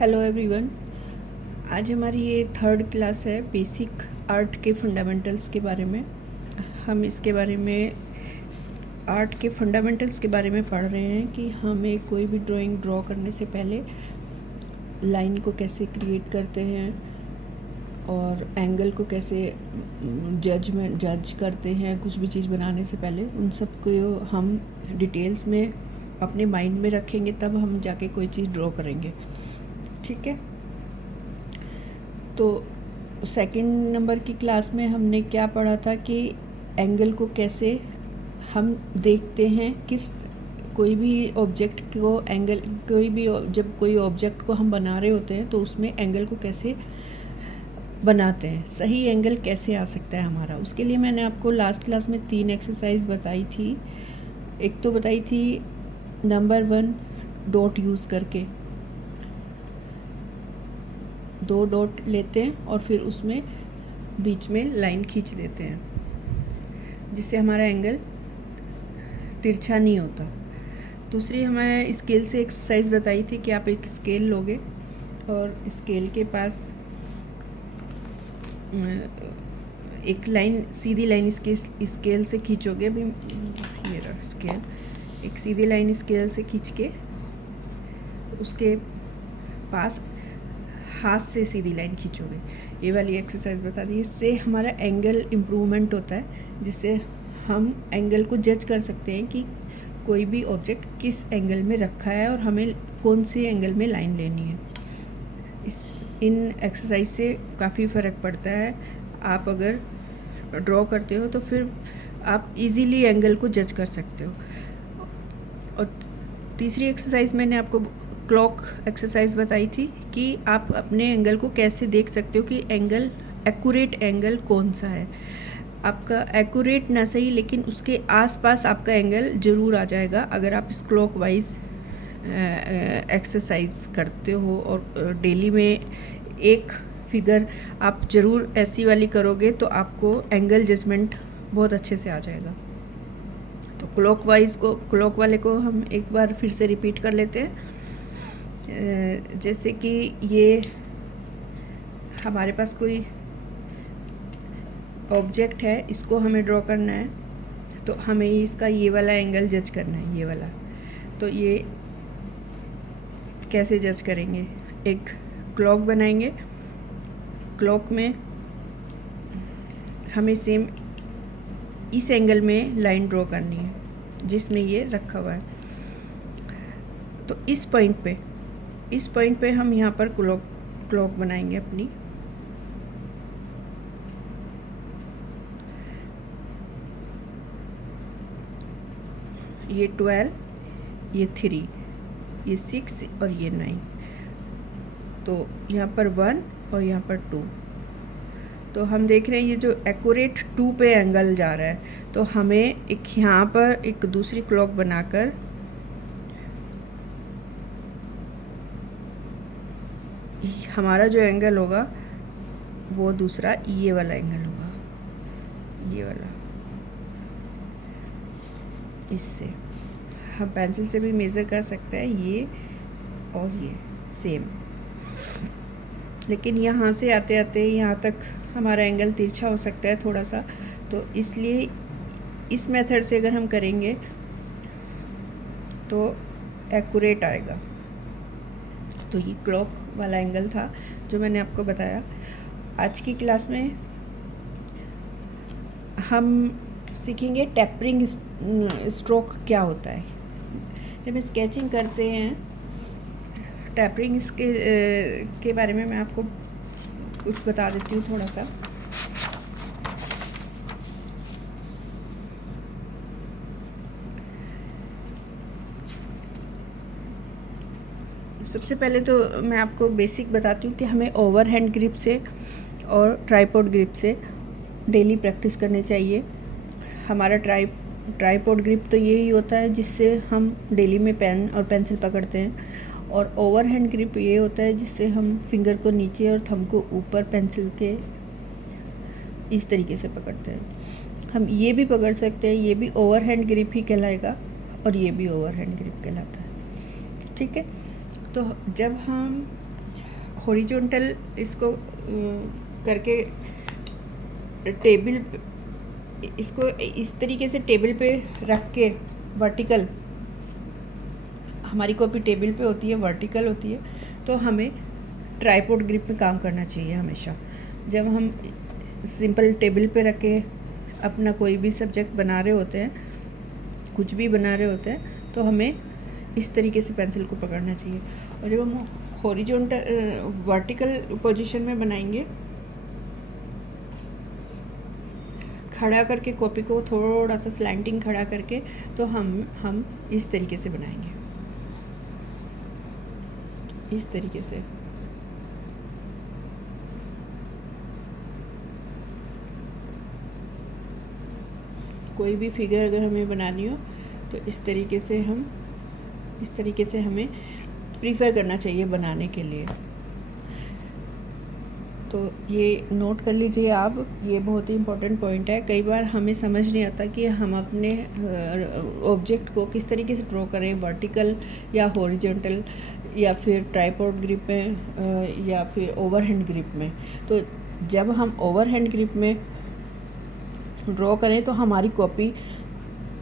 Hello everyone. आज हमारी ये थर्ड क्लास है बेसिक आर्ट के फंडामेंटल्स के बारे में। हम इसके बारे में आर्ट के फंडामेंटल्स के बारे में पढ़ रहे हैं कि हमें कोई भी ड्राइंग ड्रॉ करने से पहले लाइन को कैसे क्रिएट करते हैं और एंगल को कैसे जज करते हैं। कुछ भी चीज़ बनाने से पहले उन सब को हम डिटेल्स में अपने माइंड में रखेंगे, तब हम जाके कोई चीज़ ड्रॉ करेंगे। ठीक है, तो सेकंड नंबर की क्लास में हमने क्या पढ़ा था कि एंगल को कैसे हम देखते हैं, किस कोई भी ऑब्जेक्ट को एंगल, जब कोई ऑब्जेक्ट को हम बना रहे होते हैं तो उसमें एंगल को कैसे बनाते हैं, सही एंगल कैसे आ सकता है हमारा। उसके लिए मैंने आपको लास्ट क्लास में 3 एक्सरसाइज बताई थी। एक तो बताई थी नंबर 1 डॉट यूज़ करके, 2 डॉट लेते हैं और फिर उसमें बीच में लाइन खींच देते हैं जिससे हमारा एंगल तिरछा नहीं होता। दूसरी हमें स्केल से एक्सरसाइज बताई थी कि आप एक स्केल लोगे और स्केल के पास एक लाइन, सीधी लाइन इसके स्केल से खींचोगे। अभी ये रहा स्केल, एक सीधी लाइन स्केल से खींच के उसके पास हाथ से सीधी लाइन खींचोगे। ये वाली एक्सरसाइज बता दी। इससे हमारा एंगल इम्प्रूवमेंट होता है, जिससे हम एंगल को जज कर सकते हैं कि कोई भी ऑब्जेक्ट किस एंगल में रखा है और हमें कौन से एंगल में लाइन लेनी है। इन एक्सरसाइज से काफ़ी फ़र्क पड़ता है। आप अगर ड्रॉ करते हो तो फिर आप इजीली एंगल को जज कर सकते हो। और तीसरी एक्सरसाइज मैंने आपको क्लॉक एक्सरसाइज बताई थी कि आप अपने एंगल को कैसे देख सकते हो कि एंगल, एक्यूरेट एंगल कौन सा है। आपका एक्यूरेट ना सही, लेकिन उसके आसपास आपका एंगल ज़रूर आ जाएगा अगर आप इस क्लॉक वाइज एक्सरसाइज करते हो। और डेली में एक फिगर आप ज़रूर ऐसी वाली करोगे तो आपको एंगल जजमेंट बहुत अच्छे से आ जाएगा। तो क्लॉक वाले को हम एक बार फिर से रिपीट कर लेते हैं। जैसे कि ये हमारे पास कोई ऑब्जेक्ट है, इसको हमें ड्रॉ करना है, तो हमें इसका ये वाला एंगल जज करना है, ये वाला। तो ये कैसे जज करेंगे? एक क्लॉक बनाएंगे, क्लॉक में हमें सेम इस एंगल में लाइन ड्रॉ करनी है जिसमें ये रखा हुआ है। तो इस पॉइंट पे हम यहाँ पर क्लॉक बनाएंगे अपनी। ये 12, ये 3, ये 6 और ये 9। तो यहाँ पर 1 और यहाँ पर 2। तो हम देख रहे हैं ये जो एक्यूरेट 2 पे एंगल जा रहा है, तो हमें एक यहाँ पर एक दूसरी क्लॉक बनाकर हमारा जो एंगल होगा वो दूसरा ये वाला एंगल होगा, ये वाला। इससे हम पेंसिल से भी मेज़र कर सकते हैं, ये और ये सेम। लेकिन यहाँ से आते आते यहाँ तक हमारा एंगल तिरछा हो सकता है थोड़ा सा, तो इसलिए इस मेथड से अगर हम करेंगे तो एक्यूरेट आएगा। तो ये क्लॉक वाला एंगल था जो मैंने आपको बताया। आज की क्लास में हम सीखेंगे टेपरिंग स्ट्रोक क्या होता है। जब स्केचिंग करते हैं, टेपरिंग के बारे में मैं आपको कुछ बता देती हूँ थोड़ा सा। सबसे पहले तो मैं आपको बेसिक बताती हूँ कि हमें ओवर हैंड ग्रिप से और ट्राइपॉड ग्रिप से डेली प्रैक्टिस करनी चाहिए। हमारा ट्राइपॉड ग्रिप तो यही होता है जिससे हम डेली में पेन और पेंसिल पकड़ते हैं, और ओवर हैंड ग्रिप ये होता है जिससे हम फिंगर को नीचे और थंब को ऊपर पेंसिल के इस तरीके से पकड़ते हैं। हम ये भी पकड़ सकते हैं, ये भी ओवर हैंड ग्रिप ही कहलाएगा और ये भी ओवर हैंड ग्रिप कहलाता है। ठीक है, तो जब हम हॉरिजॉन्टल इसको करके टेबल, इसको इस तरीके से टेबल पे रख के वर्टिकल, हमारी कॉपी टेबल पे होती है, वर्टिकल होती है, तो हमें ट्राइपॉड ग्रिप में काम करना चाहिए हमेशा। जब हम सिंपल टेबल पे रख के अपना कोई भी सब्जेक्ट बना रहे होते हैं, कुछ भी बना रहे होते हैं, तो हमें इस तरीके से पेंसिल को पकड़ना चाहिए। और जब हम हॉरिजॉन्टल वर्टिकल पोजीशन में बनाएंगे, खड़ा करके कॉपी को थोड़ा सा स्लैंटिंग खड़ा करके, तो हम इस तरीके से बनाएंगे, इस तरीके से। कोई भी फिगर अगर हमें बनानी हो तो इस तरीके से हमें प्रीफर करना चाहिए बनाने के लिए। तो ये नोट कर लीजिए आप, ये बहुत ही इम्पोर्टेंट पॉइंट है। कई बार हमें समझ नहीं आता कि हम अपने ऑब्जेक्ट को किस तरीके से ड्रॉ करें, वर्टिकल या हॉरिजॉन्टल, या फिर ट्राइपॉड ग्रिप में, या फिर ओवरहैंड ग्रिप में। तो जब हम ओवरहैंड ग्रिप में ड्रॉ करें तो हमारी कॉपी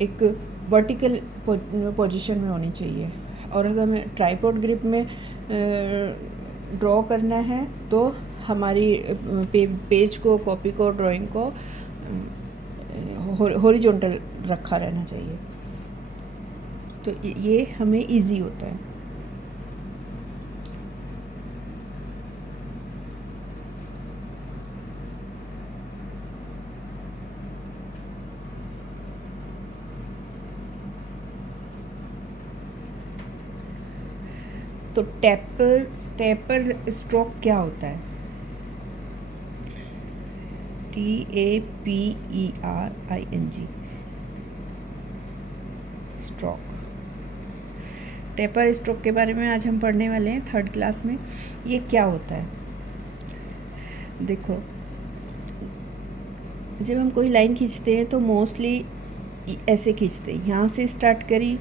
एक वर्टिकल पोजीशन में होनी चाहिए, और अगर हमें ट्राइपॉड ग्रिप में ड्रॉ करना है तो हमारी पेज को, कॉपी को, ड्राइंग को हॉरिजॉन्टल रखा रहना चाहिए, तो ये हमें इजी होता है। तो टेपर स्ट्रोक क्या होता है? TAPERING, stroke. टेपर स्ट्रोक के बारे में आज हम पढ़ने वाले हैं 3rd क्लास में। ये क्या होता है? देखो, जब हम कोई लाइन खींचते हैं तो मोस्टली ऐसे खींचते हैं, यहाँ से स्टार्ट करी,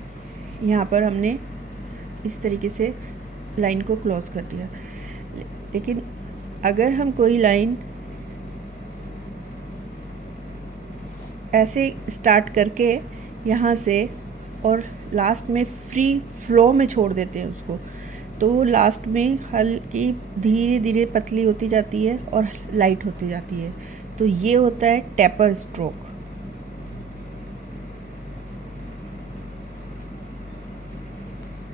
यहाँ पर हमने इस तरीके से लाइन को क्लोज कर दिया। लेकिन अगर हम कोई लाइन ऐसे स्टार्ट करके यहाँ से और लास्ट में फ्री फ्लो में छोड़ देते हैं उसको, तो वो लास्ट में हल्की धीरे धीरे पतली होती जाती है और लाइट होती जाती है। तो ये होता है टेपर स्ट्रोक।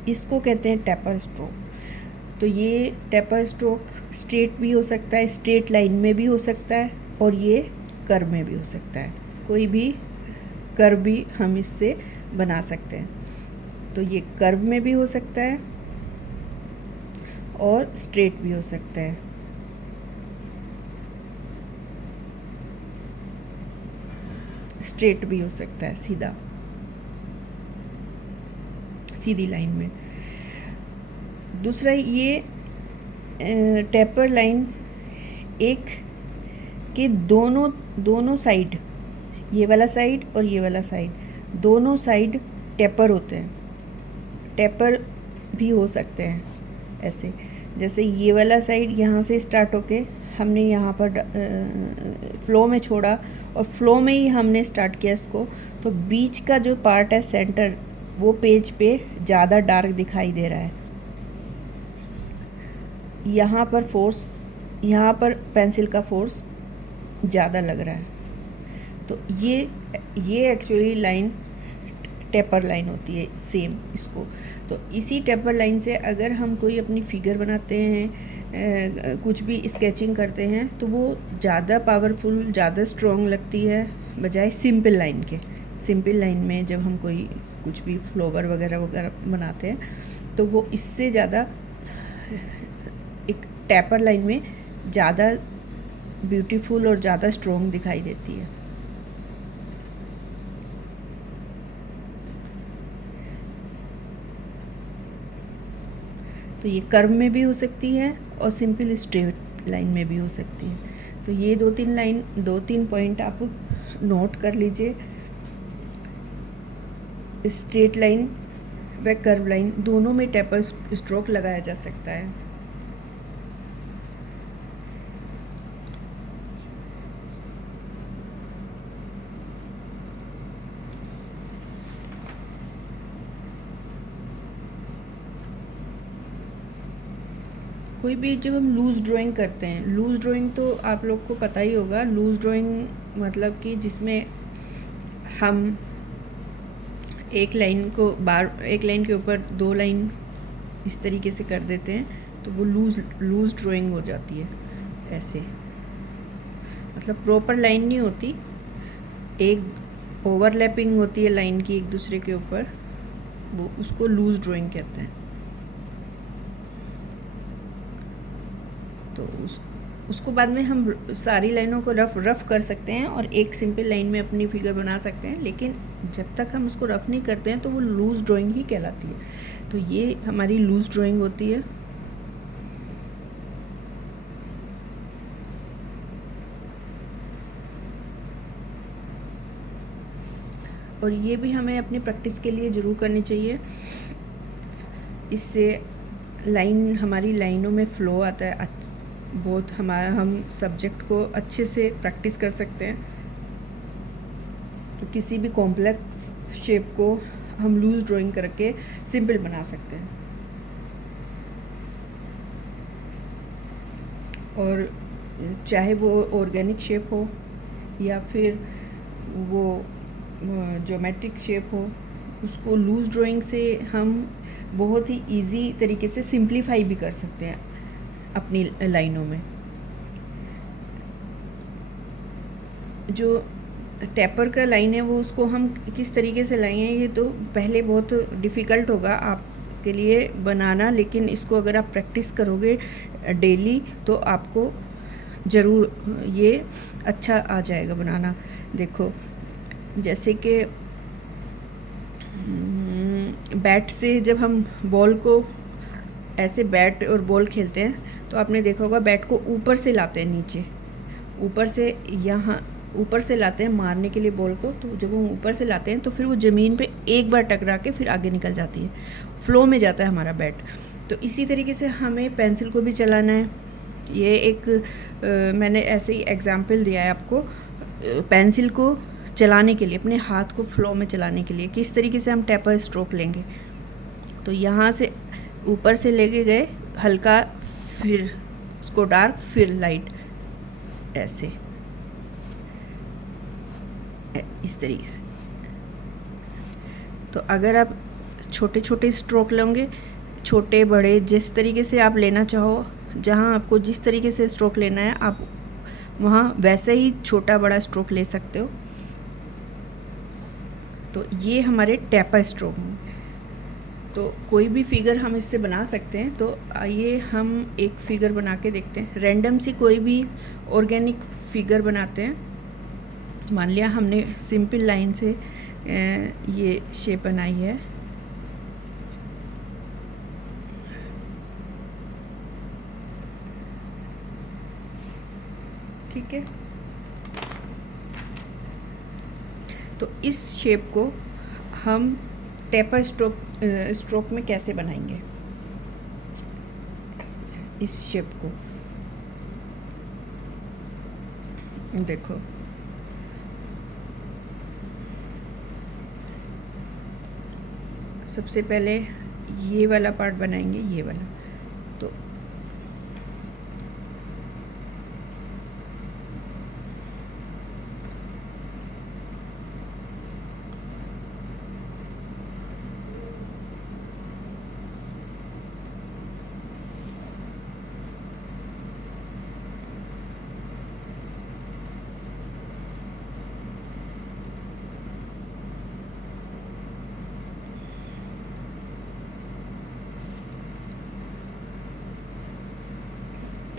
इसको कहते हैं टेपर स्ट्रोक। तो ये टेपर स्ट्रोक स्ट्रेट भी हो सकता है, स्ट्रेट लाइन में भी हो सकता है, और ये कर्व में भी हो सकता है। कोई भी कर्व भी हम इससे बना सकते हैं। तो ये कर्व में भी हो सकता है और स्ट्रेट भी हो सकता है। स्ट्रेट भी हो सकता है, सीधी लाइन में। दूसरा, ये टेपर लाइन एक के दोनों साइड, ये वाला साइड और ये वाला साइड, दोनों साइड टेपर होते हैं। टेपर भी हो सकते हैं ऐसे, जैसे ये वाला साइड यहाँ से स्टार्ट होके हमने यहाँ पर फ्लो में छोड़ा और फ्लो में ही हमने स्टार्ट किया इसको, तो बीच का जो पार्ट है सेंटर, वो पेज पे ज़्यादा डार्क दिखाई दे रहा है। यहाँ पर फोर्स, यहाँ पर पेंसिल का फोर्स ज़्यादा लग रहा है। तो ये एक्चुअली लाइन टेपर लाइन होती है, सेम इसको। तो इसी टेपर लाइन से अगर हम कोई अपनी फिगर बनाते हैं, कुछ भी स्केचिंग करते हैं, तो वो ज़्यादा पावरफुल, ज़्यादा स्ट्रॉन्ग लगती है बजाय सिंपल लाइन के। सिंपल लाइन में जब हम कोई कुछ भी फ्लावर वगैरह बनाते हैं तो वो इससे ज़्यादा एक टेपर लाइन में ज़्यादा ब्यूटीफुल और ज़्यादा स्ट्रॉन्ग दिखाई देती है। तो ये कर्व में भी हो सकती है और सिंपल स्ट्रेट लाइन में भी हो सकती है। तो ये दो तीन पॉइंट आप नोट कर लीजिए। स्ट्रेट लाइन व कर्व लाइन दोनों में टेपर स्ट्रोक लगाया जा सकता है। कोई भी जब हम लूज़ ड्राइंग करते हैं, लूज़ ड्राइंग तो आप लोग को पता ही होगा। लूज़ ड्राइंग मतलब कि जिसमें हम एक लाइन के ऊपर 2 लाइन इस तरीके से कर देते हैं, तो वो लूज़ ड्राइंग हो जाती है। ऐसे मतलब प्रॉपर लाइन नहीं होती, एक ओवरलैपिंग होती है लाइन की एक दूसरे के ऊपर, वो उसको लूज़ ड्राइंग कहते हैं। तो उसको बाद में हम सारी लाइनों को रफ़ कर सकते हैं और एक सिंपल लाइन में अपनी फिगर बना सकते हैं, लेकिन जब तक हम उसको रफ़ नहीं करते हैं तो वो लूज़ ड्राइंग ही कहलाती है। तो ये हमारी लूज़ ड्राइंग होती है। और ये भी हमें अपनी प्रैक्टिस के लिए ज़रूर करनी चाहिए। इससे हमारी लाइनों में फ़्लो आता है, बहुत हम सब्जेक्ट को अच्छे से प्रैक्टिस कर सकते हैं। तो किसी भी कॉम्प्लेक्स शेप को हम लूज़ ड्राइंग करके सिंपल बना सकते हैं। और चाहे वो ऑर्गेनिक शेप हो या फिर वो ज्योमेट्रिक शेप हो, उसको लूज़ ड्राइंग से हम बहुत ही इजी तरीके से सिंप्लीफाई भी कर सकते हैं अपनी लाइनों में। जो टैपर का लाइन है वो उसको हम किस तरीके से लाएंगे, ये तो पहले बहुत डिफ़िकल्ट होगा आपके लिए बनाना, लेकिन इसको अगर आप प्रैक्टिस करोगे डेली तो आपको ज़रूर ये अच्छा आ जाएगा बनाना। देखो जैसे कि बैट से जब हम बॉल को ऐसे बैट और बॉल खेलते हैं तो आपने देखा होगा बैट को ऊपर से लाते हैं नीचे, ऊपर से लाते हैं मारने के लिए बॉल को। तो जब हम ऊपर से लाते हैं तो फिर वो ज़मीन पे एक बार टकरा के फिर आगे निकल जाती है, फ्लो में जाता है हमारा बैट। तो इसी तरीके से हमें पेंसिल को भी चलाना है। ये एक मैंने ऐसे ही एग्जाम्पल दिया है आपको, पेंसिल को चलाने के लिए, अपने हाथ को फ्लो में चलाने के लिए किस तरीके से हम टैपर स्ट्रोक लेंगे। तो यहाँ से ऊपर से लेके गए हल्का, फिर उसको डार्क, फिर लाइट, ऐसे इस तरीके से। तो अगर आप छोटे छोटे स्ट्रोक लेंगे, छोटे बड़े जिस तरीके से आप लेना चाहो, जहाँ आपको जिस तरीके से स्ट्रोक लेना है आप वहाँ वैसे ही छोटा बड़ा स्ट्रोक ले सकते हो। तो ये हमारे टैपर स्ट्रोक हैं। तो कोई भी फिगर हम इससे बना सकते हैं। तो आइए हम एक फिगर बना के देखते हैं। रैंडम सी कोई भी ऑर्गेनिक फिगर बनाते हैं। मान लिया हमने सिंपल लाइन से ये शेप बनाई है। ठीक है, तो इस शेप को हम टैपर स्ट्रोक में कैसे बनाएंगे। इस शेप को देखो, सबसे पहले ये वाला पार्ट बनाएंगे, ये वाला। तो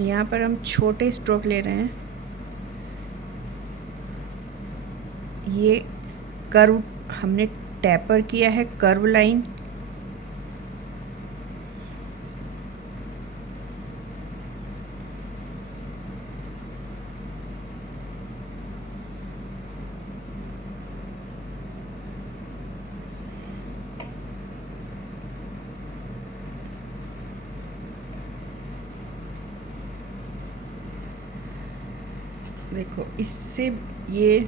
यहाँ पर हम छोटे स्ट्रोक ले रहे हैं। ये कर्व हमने टैपर किया है, कर्व लाइन। देखो इससे ये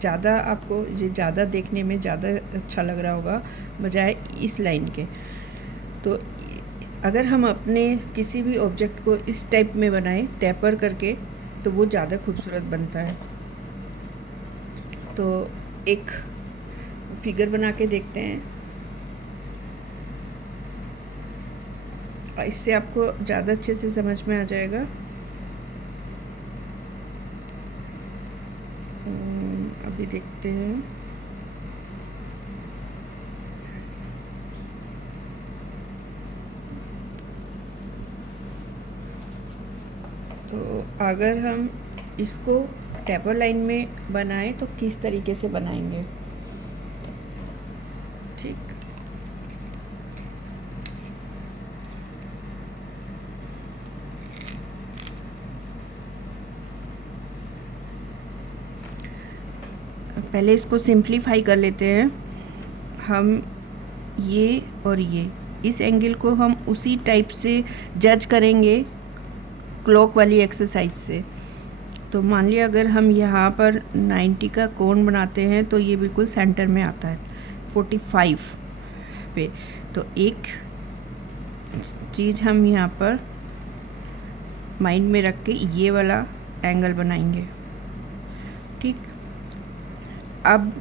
ज़्यादा आपको ये ज़्यादा देखने में ज़्यादा अच्छा लग रहा होगा बजाय इस लाइन के। तो अगर हम अपने किसी भी ऑब्जेक्ट को इस टाइप में बनाएं टैपर करके तो वो ज़्यादा खूबसूरत बनता है। तो एक फिगर बना के देखते हैं, इससे आपको ज़्यादा अच्छे से समझ में आ जाएगा। अभी देखते हैं। तो अगर हम इसको टैपर लाइन में बनाएं तो किस तरीके से बनाएंगे, ठीक। पहले इसको सिंप्लीफाई कर लेते हैं। हम ये और ये इस एंगल को हम उसी टाइप से जज करेंगे क्लॉक वाली एक्सरसाइज से। तो मान लिया अगर हम यहाँ पर 90 का कोण बनाते हैं तो ये बिल्कुल सेंटर में आता है 45 पे। तो एक चीज़ हम यहाँ पर माइंड में रख के ये वाला एंगल बनाएंगे, ठीक। अब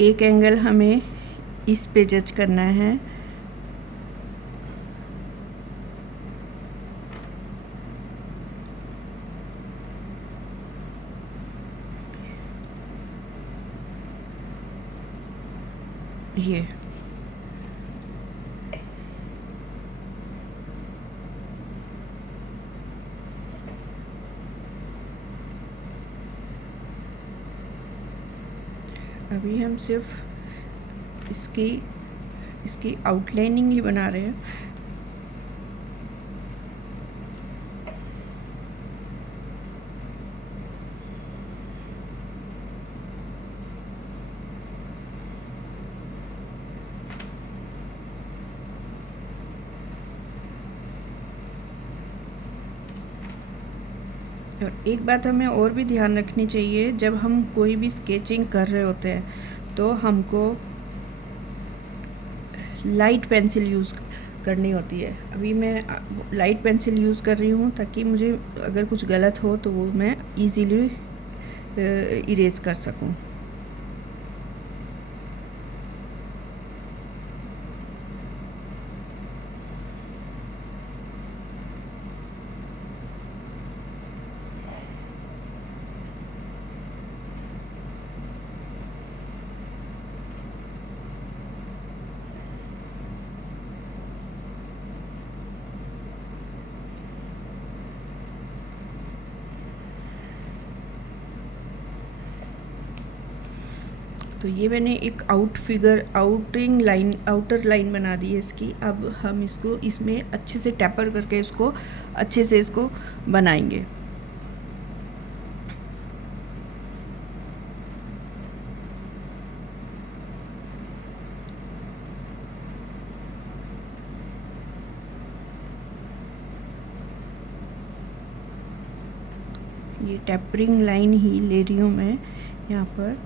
एक एंगल हमें इस पे जज करना है, ये। अभी हम सिर्फ इसकी आउटलाइनिंग ही बना रहे हैं। और एक बात हमें और भी ध्यान रखनी चाहिए, जब हम कोई भी स्केचिंग कर रहे होते हैं तो हमको लाइट पेंसिल यूज़ करनी होती है। अभी मैं लाइट पेंसिल यूज़ कर रही हूँ ताकि मुझे अगर कुछ गलत हो तो वो मैं इजीली इरेज कर सकूँ। तो ये मैंने एक आउटर लाइन बना दी है इसकी। अब हम इसको इसमें अच्छे से टैपर करके इसको अच्छे से इसको बनाएंगे। ये टैपरिंग लाइन ही ले रही हूँ मैं यहाँ पर।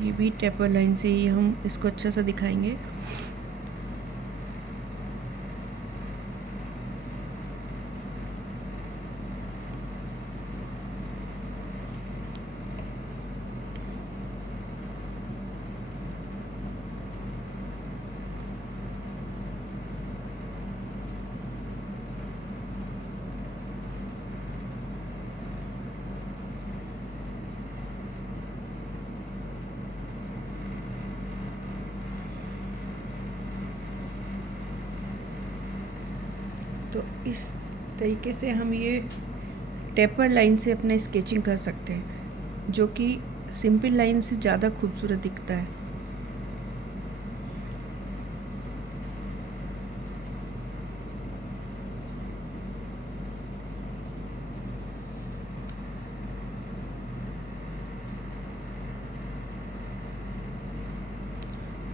ये भी टेपर लाइन से ही हम इसको अच्छा सा दिखाएंगे। तो इस तरीके से हम ये टेपर लाइन से अपना स्केचिंग कर सकते हैं, जो कि सिंपल लाइन से ज़्यादा खूबसूरत दिखता है।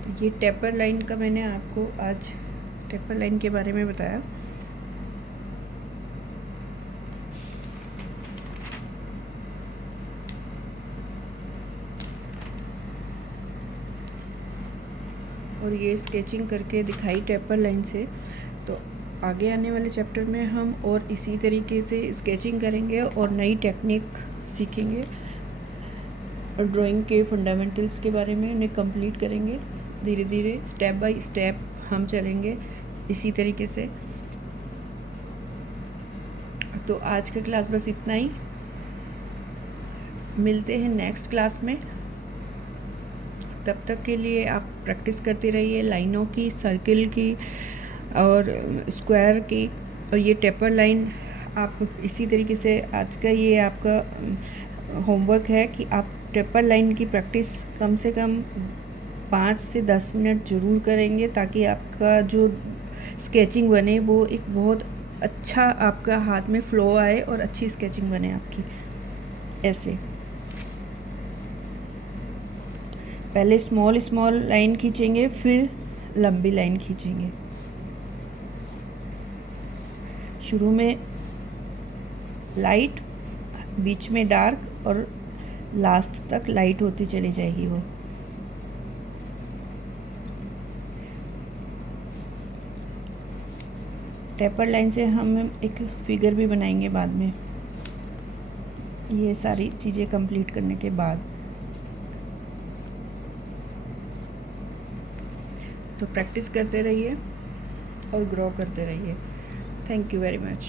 तो ये टेपर लाइन का मैंने आपको आज टेपर लाइन के बारे में बताया। और ये स्केचिंग करके दिखाई टेपर लाइन से। तो आगे आने वाले चैप्टर में हम और इसी तरीके से स्केचिंग करेंगे और नई टेक्निक सीखेंगे और ड्राइंग के फंडामेंटल्स के बारे में उन्हें कंप्लीट करेंगे। धीरे धीरे स्टेप बाय स्टेप हम चलेंगे इसी तरीके से। तो आज का क्लास बस इतना ही। मिलते हैं नेक्स्ट क्लास में। तब तक के लिए आप प्रैक्टिस करते रहिए लाइनों की, सर्किल की और स्क्वायर की। और ये टेपर लाइन आप इसी तरीके से, आज का ये आपका होमवर्क है कि आप टेपर लाइन की प्रैक्टिस कम से कम 5 से 10 मिनट ज़रूर करेंगे, ताकि आपका जो स्केचिंग बने वो एक बहुत अच्छा आपका हाथ में फ्लो आए और अच्छी स्केचिंग बने आपकी। ऐसे पहले स्मॉल स्मॉल लाइन खींचेंगे, फिर लंबी लाइन खींचेंगे। शुरू में लाइट, बीच में डार्क और लास्ट तक लाइट होती चली जाएगी वो। टेपर लाइन से हम एक फिगर भी बनाएंगे बाद में, ये सारी चीज़ें कंप्लीट करने के बाद। तो प्रैक्टिस करते रहिए और ग्रो करते रहिए। Thank you very much.